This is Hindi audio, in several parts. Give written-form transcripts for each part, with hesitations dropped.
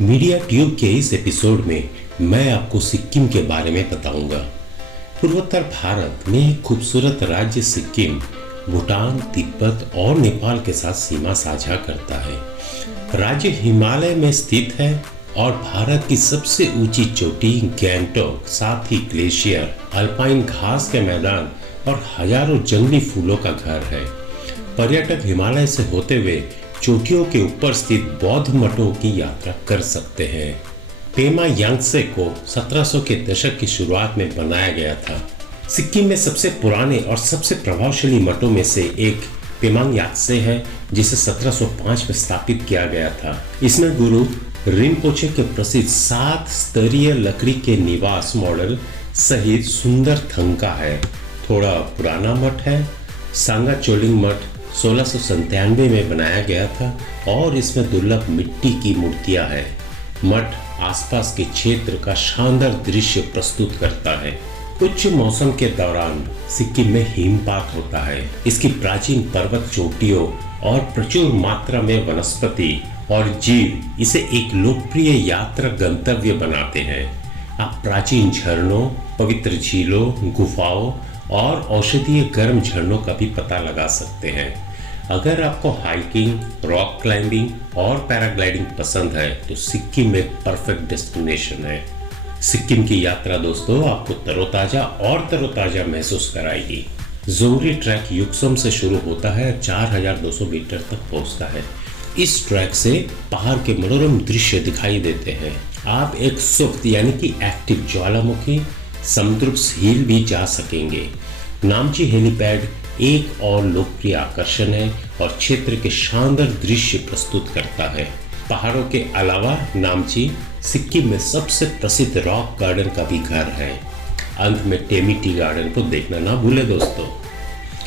मीडिया ट्यूब के इस एपिसोड में मैं आपको सिक्किम के बारे में बताऊंगा। पूर्वोत्तर भारत में एक खूबसूरत राज्य सिक्किम भूटान, तिब्बत और नेपाल के साथ सीमा साझा करता है। राज्य हिमालय में स्थित है और भारत की सबसे ऊंची चोटी गैंगटॉक, साथ ही ग्लेशियर, अल्पाइन घास के मैदान और हजारों जंगली फूलों का घर है। पर्यटक हिमालय से होते हुए चोटियों के ऊपर स्थित बौद्ध मठों की यात्रा कर सकते हैं। पेमा यांगत्से को 1700 के दशक की शुरुआत में बनाया गया था। सिक्किम में सबसे पुराने और सबसे प्रभावशाली मठों में से एक पेमांग यांगत्से है, जिसे 1705 में स्थापित किया गया था। इसमें गुरु रिनपोचे के प्रसिद्ध 7 स्तरीय लकड़ी के निवास मॉडल सहित सुंदर थंका है। थोड़ा पुराना मठ है। सांगा चोलिंग मठ 1697 में बनाया गया था और इसमें दुर्लभ मिट्टी की मूर्तियां हैं। मठ आसपास के क्षेत्र का शानदार दृश्य प्रस्तुत करता है। उच्च मौसम के दौरान सिक्किम में हिमपात होता है। इसकी प्राचीन पर्वत चोटियों और प्रचुर मात्रा में वनस्पति और जीव इसे एक लोकप्रिय यात्रा गंतव्य बनाते हैं। आप प्राचीन झरनों, पवित्र झीलों, गुफाओं और औषधीय गर्म झरनों का भी पता लगा सकते हैं। अगर आपको हाइकिंग, रॉक क्लाइंबिंग और पैराग्लाइडिंग पसंद है तो सिक्किम एक परफेक्ट डेस्टिनेशन है। सिक्किम की यात्रा दोस्तों आपको तरोताजा महसूस कराएगी। जोरी ट्रैक युक्सम से शुरू होता है, 4200 मीटर तक पहुंचता है। इस ट्रैक से पहाड़ के मनोरम दृश्य दिखाई देते हैं। आप एक सुप्त यानी कि एक्टिव ज्वालामुखी समुद्रुप्स हिल भी जा सकेंगे। नामची हेलीपैड एक और लोकप्रिय आकर्षण है और क्षेत्र के शानदार दृश्य प्रस्तुत करता है। पहाड़ों के अलावा नामची सिक्किम में सबसे प्रसिद्ध रॉक गार्डन का भी घर है। अंत में टेमी टी गार्डन को देखना ना भूले दोस्तों।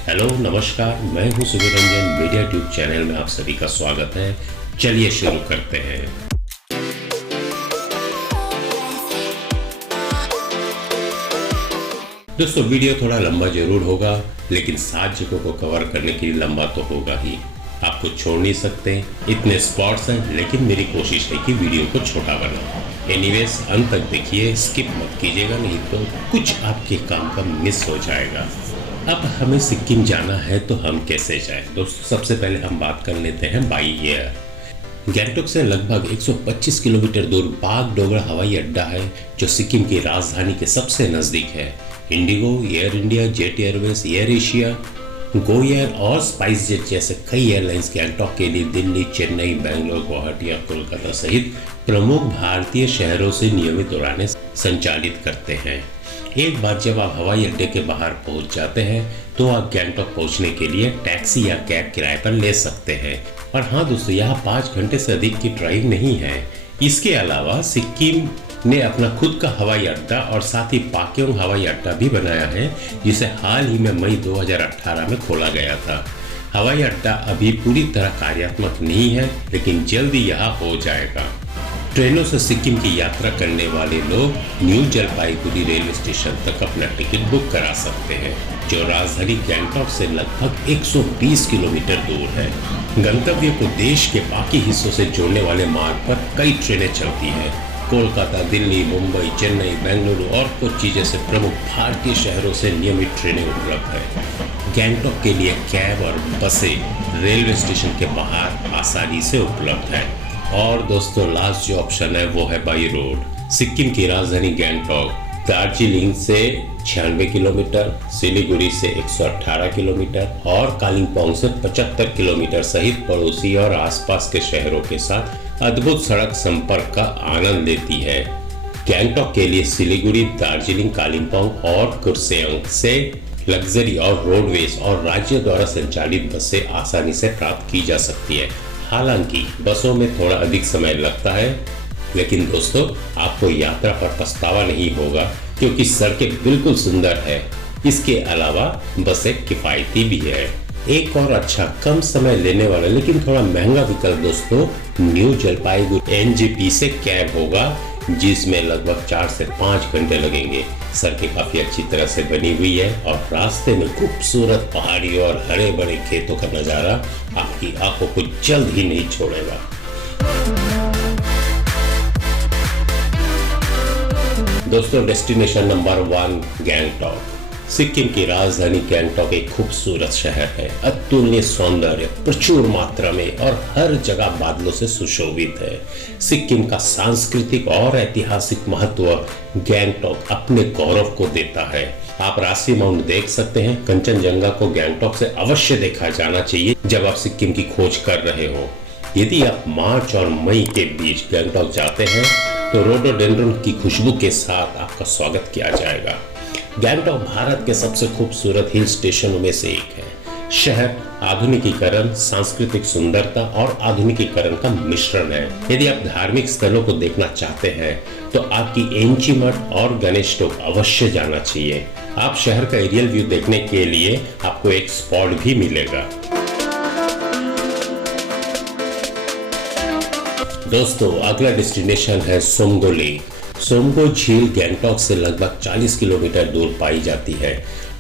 हेलो नमस्कार, मैं हूं Subir Ranjan. Media tube channel में आप सभी का स्वागत है। चलिए शुरू करते हैं। दोस्तों वीडियो थोड़ा लंबा जरूर होगा, लेकिन 7 जगहों को कवर करने के लिए लंबा तो होगा ही। आपको छोड़ नहीं सकते, इतने स्पॉट्स हैं, लेकिन मेरी कोशिश है कि वीडियो को छोटा बनाऊं। एनीवेज अंत तक देखिए, स्किप मत कीजिएगा, नहीं तो कुछ आपके काम का मिस हो जाएगा। अब हमें सिक्किम जाना है तो हम कैसे जाएं? दोस्तों सबसे पहले हम बात कर लेते हैं बाई एयर। गैंगटॉक से लगभग 125 किलोमीटर दूर बागडोगरा हवाई अड्डा है, जो सिक्किम की राजधानी के सबसे नजदीक है। Indigo, air India, jet Airways, air Asia, Go Air और स्पाइस जेट जैसे कई एयरलाइंस गैंगटॉक के लिए दिल्ली, चेन्नई, बेंगलोर, गुवाहाटी और कोलकाता सहित प्रमुख भारतीय शहरों से नियमित उड़ानें संचालित करते हैं। एक बार जब आप हवाई अड्डे के बाहर पहुंच जाते हैं तो आप गैंगटॉक पहुंचने के लिए टैक्सी या कैब किराए पर ले सकते हैं। और हाँ दोस्तों, यहाँ 5 घंटे से अधिक की ड्राइव नहीं है। इसके अलावा सिक्किम ने अपना खुद का हवाई अड्डा और साथ ही पाक्योंग हवाई अड्डा भी बनाया है, जिसे हाल ही में मई 2018 में खोला गया था। हवाई अड्डा अभी पूरी तरह कार्यात्मक नहीं है, लेकिन जल्दी यहाँ हो जाएगा। ट्रेनों से सिक्किम की यात्रा करने वाले लोग न्यू जलपाईगुड़ी रेलवे स्टेशन तक अपना टिकट बुक करा सकते हैं, जो राजधानी गैंगटॉक से लगभग 120 किलोमीटर दूर है। गंतव्य को देश के बाकी हिस्सों से जोड़ने वाले मार्ग पर कई ट्रेनें चलती हैं। कोलकाता, दिल्ली, मुंबई, चेन्नई, बेंगलुरु और कोच्चि जैसे प्रमुख भारतीय शहरों से नियमित ट्रेनें उपलब्ध है। गैंगटॉक के लिए कैब और बसें रेलवे स्टेशन के बाहर आसानी से उपलब्ध है। और दोस्तों लास्ट जो ऑप्शन है वो है बाई रोड। सिक्किम की राजधानी गैंगटॉक दार्जिलिंग से 96 किलोमीटर, सिलीगुड़ी से 118 किलोमीटर और कालिम्पोंग से 75 किलोमीटर सहित पड़ोसी और आसपास के शहरों के साथ अद्भुत सड़क संपर्क का आनंद लेती है। गैंगटॉक के लिए सिलीगुड़ी, दार्जिलिंग, कालिम्पोंग और कुर्सेओंग से लग्जरी और रोडवेज और राज्य द्वारा संचालित बसें आसानी से प्राप्त की जा सकती है। हालांकि बसों में थोड़ा अधिक समय लगता है, लेकिन दोस्तों आपको यात्रा पर पछतावा नहीं होगा, क्योंकि सड़कें बिल्कुल सुंदर है। इसके अलावा बसें किफायती भी है। एक और अच्छा कम समय लेने वाला लेकिन थोड़ा महंगा विकल्प दोस्तों न्यू जलपाईगुड़ी एनजेपी से कैब होगा, जिसमें लगभग 4 से 5 घंटे लगेंगे। सड़कें काफी अच्छी तरह से बनी हुई है और रास्ते में खूबसूरत पहाड़ी और हरे भरे खेतों का नजारा आपकी आंखों को जल्द ही नहीं छोड़ेगा। दोस्तों, डेस्टिनेशन नंबर 1 गैंगटॉक। सिक्किम की राजधानी गैंगटॉक एक खूबसूरत शहर है। अतुलनीय सौंदर्य, प्रचुर मात्रा में और हर जगह बादलों से सुशोभित है। सिक्किम का सांस्कृतिक और ऐतिहासिक महत्व गैंगटॉक अपने गौरव को देता है। आप राष्ट्रीय माउंट देख सकते हैं। कंचनजंगा को गैंगटॉक से अवश्य देखा जाना चाहिए जब आप सिक्किम की खोज कर रहे हो। यदि आप मार्च और मई के बीच गैंगटॉक जाते हैं तो रोडोडेंड्रन की खुशबू के साथ आपका स्वागत किया जाएगा। गैंगटॉक भारत के सबसे खूबसूरत हिल स्टेशनों में से एक है। शहर आधुनिकीकरण, सांस्कृतिक सुंदरता और आधुनिकीकरण का मिश्रण है। यदि आप धार्मिक स्थलों को देखना चाहते हैं तो आपकी एंची मठ और गणेश टोक अवश्य जाना चाहिए। आप शहर का एरियल व्यू देखने के लिए आपको एक स्पॉट भी मिलेगा। दोस्तों, अगला डेस्टिनेशन है सोमगो लेक। सोमगो झील गैंगटॉक से लगभग 40 किलोमीटर दूर पाई जाती है।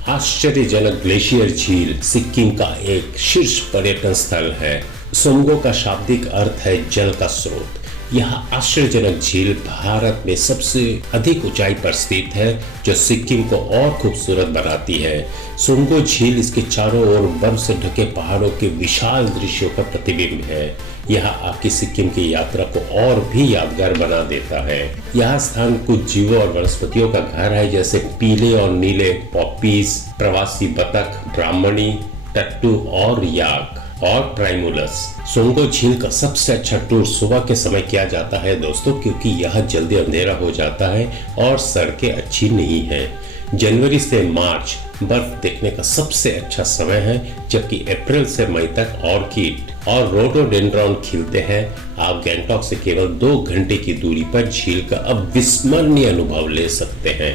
आश्चर्यजनक ग्लेशियर झील सिक्किम का एक शीर्ष पर्यटन स्थल है। सोमगो का शाब्दिक अर्थ है जल का स्रोत। यह आश्चर्यजनक झील भारत में सबसे अधिक ऊंचाई पर स्थित है, जो सिक्किम को और खूबसूरत बनाती है। सोमगो झील इसके चारों ओर बर्फ से ढके पहाड़ों के विशाल दृश्यों का प्रतिबिंब है। यह आपकी सिक्किम की यात्रा को और भी यादगार बना देता है। यह स्थान कुछ जीवों और वनस्पतियों का घर है, जैसे पीले और नीले पॉपीज, प्रवासी बतख, ब्राह्मणी, टट्टू और याक और प्राइमुलस। सोमगो झील का सबसे अच्छा टूर सुबह के समय किया जाता है दोस्तों, क्योंकि यह जल्दी अंधेरा हो जाता है और सड़कें अच्छी नहीं है। जनवरी से मार्च बर्फ देखने का सबसे अच्छा समय है, जबकि अप्रैल से मई तक ऑर्किड और रोडोडेंड्रॉन खिलते हैं। आप गैंगटॉक से केवल 2 घंटे की दूरी पर झील का अविस्मरणीय अनुभव ले सकते हैं।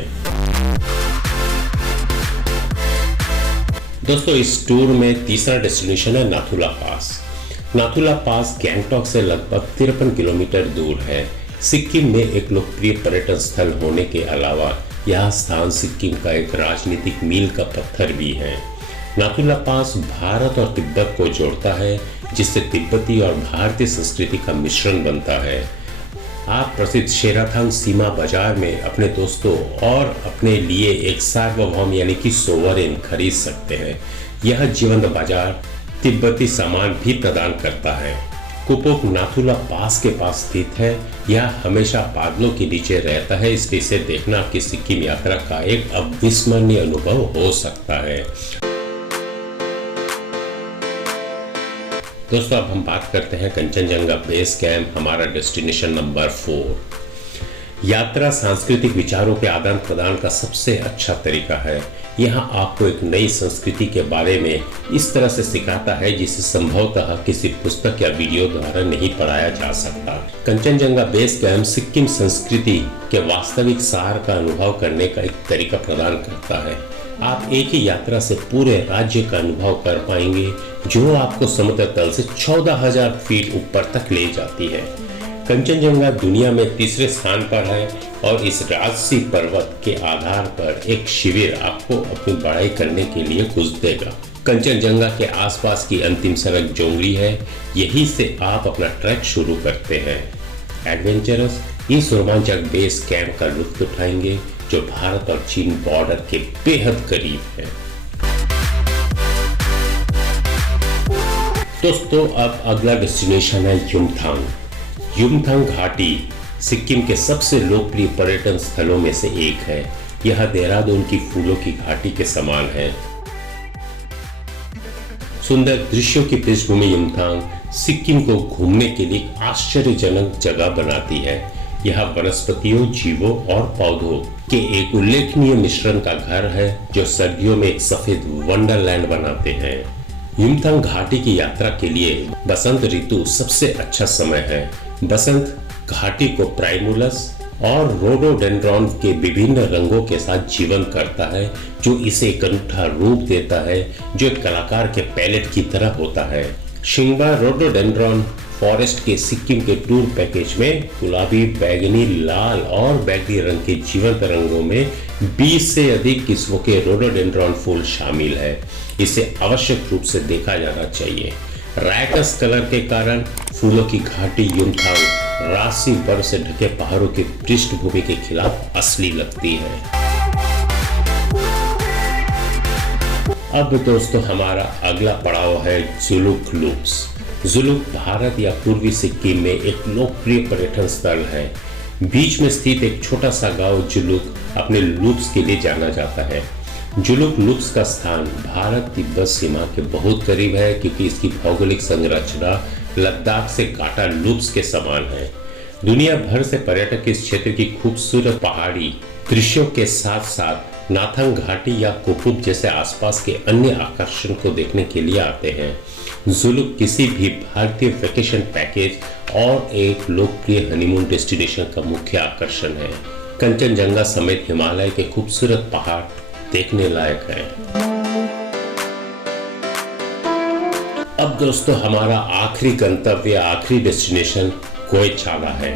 दोस्तों, इस टूर में तीसरा डेस्टिनेशन है नाथुला पास। नाथुला पास गैंगटॉक से लगभग 53 किलोमीटर दूर है। सिक्किम में एक लोकप्रिय पर्यटन स्थल होने के अलावा यह स्थान सिक्किम का एक राजनीतिक मील का पत्थर भी है। नाथुला पास भारत और तिब्बत को जोड़ता है, जिससे तिब्बती और भारतीय संस्कृति का मिश्रण बनता है। आप प्रसिद्ध शेराथांग सीमा बाजार में अपने दोस्तों और अपने लिए एक सार्वभौम यानी कि सोवरेन खरीद सकते हैं। यह जीवंत बाजार तिब्बती सामान भी प्रदान करता है। कुपोक नाथुला पास के पास स्थित है। यह हमेशा बादलों के नीचे रहता है, इसलिए इसे देखना आपकी सिक्किम यात्रा का एक अविस्मरणीय अनुभव हो सकता है। दोस्तों, अब हम बात करते हैं कंचनजंगा बेस कैंप, हमारा डेस्टिनेशन नंबर 4। यात्रा सांस्कृतिक विचारों के आदान प्रदान का सबसे अच्छा तरीका है। यहाँ आपको एक नई संस्कृति के बारे में इस तरह से सिखाता है जिसे संभवतः किसी पुस्तक या वीडियो द्वारा नहीं पढ़ाया जा सकता। कंचनजंगा बेस कैंप सिक्किम संस्कृति के वास्तविक सार का अनुभव करने का एक तरीका प्रदान करता है। आप एक ही यात्रा से पूरे राज्य का अनुभव कर पाएंगे, जो आपको समुद्र तल से 14,000 फीट ऊपर तक ले जाती है। कंचनजंगा दुनिया में तीसरे स्थान पर है और इस राजसी पर्वत के आधार पर एक शिविर आपको अपनी बढ़ाई करने के लिए कुछ देगा। कंचनजंगा के आसपास की अंतिम सड़क जोंगली है। यहीं से आप अपना ट्रैक शुरू करते हैं। एडवेंचरस इस रोमांचक बेस कैंप का लुत्फ उठाएंगे, जो भारत और चीन बॉर्डर के बेहद करीब है। दोस्तों, अब अगला डेस्टिनेशन है युमथांग। युमथांग घाटी सिक्किम के सबसे लोकप्रिय पर्यटन स्थलों में से एक है। यह देहरादून की फूलों की घाटी के समान है। सुंदर दृश्यों की पृष्ठभूमि युमथांग सिक्किम को घूमने के लिए आश्चर्यजनक जगह बनाती है। यह वनस्पतियों, जीवों और पौधों के एक उल्लेखनीय मिश्रण का घर है, जो सर्दियों में एक सफेद वंडरलैंड बनाते हैं। युमथांग घाटी की यात्रा के लिए बसंत ऋतु सबसे अच्छा समय है। बसंत घाटी को प्राइमुलस और रोडोडेंड्रॉन के विभिन्न रंगों के साथ जीवंत करता है, जो इसे एक अनूठा रूप देता है, जो एक कलाकार के पैलेट की तरह होता है। शिंगबा रोडोडेंड्रॉन फॉरेस्ट के सिक्किम के टूर पैकेज में गुलाबी, बैगनी, लाल और बैगनी रंग के जीवंत रंगों में 20 से अधिक किस्मों के रोडोडेंड्रॉन फूल शामिल है। इसे आवश्यक रूप से देखा जाना चाहिए। रायकस कलर के कारण फूलों की घाटी युमथांग राशि बर्फ से ढके पहाड़ों की पृष्ठभूमि के खिलाफ असली लगती है। अब दोस्तों हमारा अगला पड़ाव है जुलुक लूप्स। जुलुक भारत या पूर्वी सिक्किम में एक लोकप्रिय पर्यटन स्थल है। बीच में स्थित एक छोटा सा गांव जुलुक अपने लूप्स के लिए जाना जाता है। जुलुक लूप्स का स्थान भारत तिब्बत सीमा के बहुत करीब है, क्योंकि इसकी भौगोलिक संरचना लद्दाख से काटा लूप्स के समान है। दुनिया भर से पर्यटक इस क्षेत्र की खूबसूरत पहाड़ी दृश्यों के साथ साथ नाथंग घाटी या कुपुप जैसे आसपास के अन्य आकर्षण को देखने के लिए आते हैं। जुलुक किसी भी भारतीय वेकेशन पैकेज और एक लोकप्रिय हनीमून डेस्टिनेशन का मुख्य आकर्षण है। कंचनजंगा समेत हिमालय के खूबसूरत पहाड़ देखने लायक है। अब दोस्तों हमारा आखिरी गंतव्य, आखिरी डेस्टिनेशन गोइचाला है।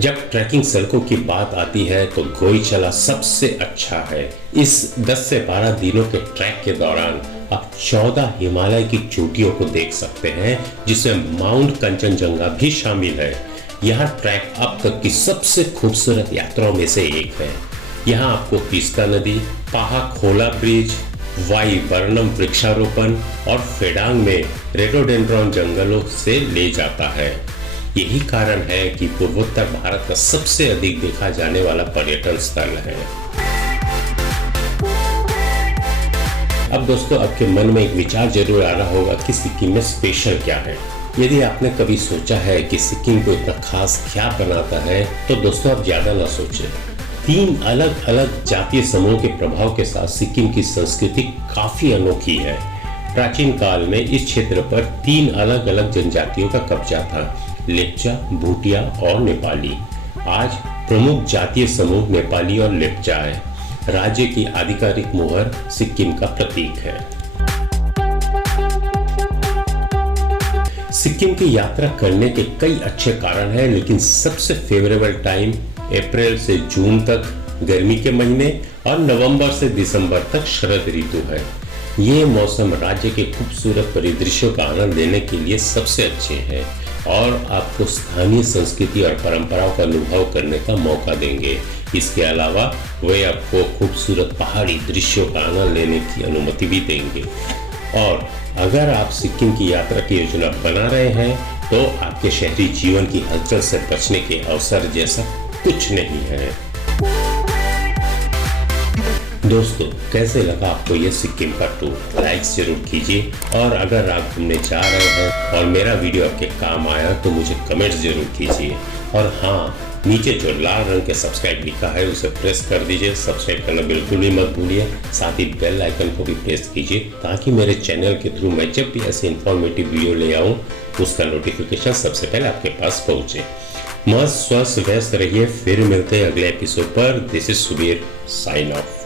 जब ट्रैकिंग सड़कों की बात आती है तो गोइचाला सबसे अच्छा है। इस 10 से 12 दिनों के ट्रैक के दौरान आप 14 हिमालय की चोटियों को देख सकते हैं, जिसमें माउंट कंचनजंगा भी शामिल है। यह ट्रैक अब तक की सबसे खूबसूरत यात्राओं में से एक है। यहाँ आपको तीस्ता नदी, पाहा खोला ब्रिज, वाई वर्णम वृक्षारोपण और फेडांग में रेडोडेंड्रॉन जंगलों से ले जाता है। यही कारण है कि पूर्वोत्तर भारत का सबसे अधिक देखा जाने वाला पर्यटन स्थल है। अब दोस्तों आपके मन में एक विचार जरूर आ रहा होगा कि सिक्किम में स्पेशल क्या है। यदि आपने कभी सोचा है कि सिक्किम को इतना खास क्या बनाता है, तो दोस्तों आप ज्यादा ना सोचें। 3 अलग अलग जातीय समूह के प्रभाव के साथ सिक्किम की संस्कृति काफी अनोखी है। प्राचीन काल में इस क्षेत्र पर 3 अलग अलग जनजातियों का कब्जा था, लेप्चा, भूटिया और नेपाली। आज प्रमुख जातीय समूह नेपाली और लेप्चा है। राज्य की आधिकारिक मुहर सिक्किम का प्रतीक है। सिक्किम की यात्रा करने के कई अच्छे कारण हैं, लेकिन सबसे फेवरेबल टाइम अप्रैल से जून तक गर्मी के महीने और नवंबर से दिसंबर तक शरद ऋतु है। ये मौसम राज्य के खूबसूरत परिदृश्यों का आनंद लेने के लिए सबसे अच्छे हैं और आपको स्थानीय संस्कृति और परंपराओं का अनुभव करने का मौका देंगे। इसके अलावा वे आपको खूबसूरत पहाड़ी दृश्यों का आनंद लेने की अनुमति भी देंगे। और अगर आप सिक्किम की यात्रा की योजना बना रहे हैं तो आपके शहरी जीवन की हलचल से बचने के अवसर जैसा कुछ नहीं है। दोस्तों कैसे लगा आपको ये सिक्किम का टूर? लाइक्स जरूर कीजिए, और अगर आप घूमने जा रहे हैं और मेरा वीडियो आपके काम आया तो मुझे कमेंट्स जरूर कीजिए। और हाँ, नीचे जो लाल रंग के सब्सक्राइब लिखा है उसे प्रेस कर दीजिए। सब्सक्राइब करना बिल्कुल भी मत भूलिए। साथ ही बेल आइकन को भी प्रेस कीजिए, ताकि मेरे चैनल के थ्रू मैं जब भी ऐसे इंफॉर्मेटिव वीडियो ले आऊँ उसका नोटिफिकेशन सबसे पहले आपके पास पहुँचे। मस्त स्वस्थ व्यस्त रहिए। फिर मिलते हैं अगले एपिसोड पर। This is Subir, sign of.